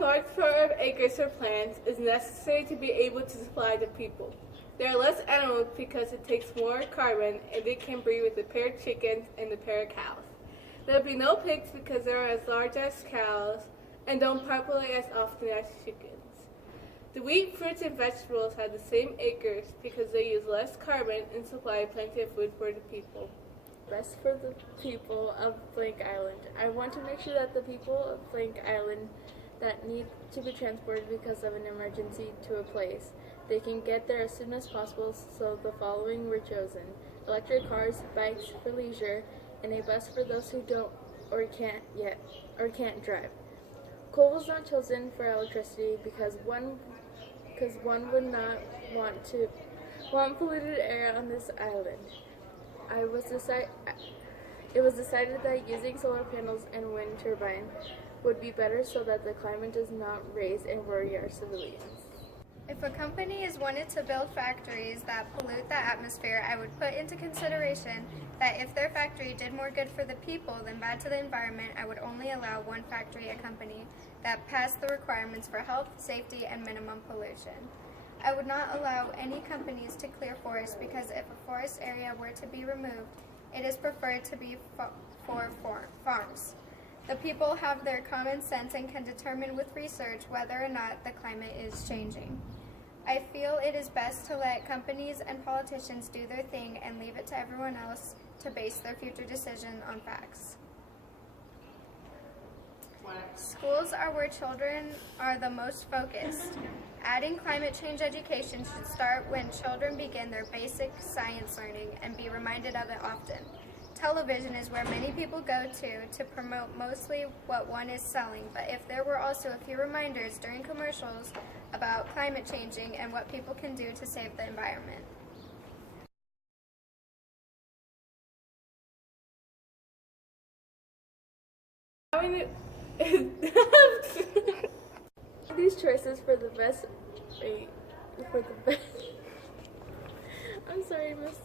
large number of acres for plants is necessary to be able to supply the people. There are less animals because it takes more carbon and they can breed with a pair of chickens and a pair of cows. There will be no pigs because they are as large as cows and don't populate as often as chickens. The wheat, fruits, and vegetables have the same acres because they use less carbon and supply plenty of food for the people. Best for the people of Blank Island. I want to make sure that the people of Blank Island that need to be transported because of an emergency to a place, they can get there as soon as possible, so the following were chosen: electric cars, bikes for leisure, and a bus for those who don't or can't drive. Coal was not chosen for electricity because one would not want polluted air on this island. It was decided that using solar panels and wind turbines would be better so that the climate does not raise and worry our civilians. If a company is wanted to build factories that pollute the atmosphere, I would put into consideration that if their factory did more good for the people than bad to the environment, I would only allow one factory a company that passed the requirements for health, safety, and minimum pollution. I would not allow any companies to clear forests because if a forest area were to be removed, it is preferred to be for farms. The people have their common sense and can determine with research whether or not the climate is changing. I feel it is best to let companies and politicians do their thing and leave it to everyone else to base their future decision on facts. Schools are where children are the most focused. Adding climate change education should start when children begin their basic science learning and be reminded of it often. Television is where many people go to promote mostly what one is selling, but if there were also a few reminders during commercials about climate changing and what people can do to save the environment. These choices for the best. I'm sorry, Miss.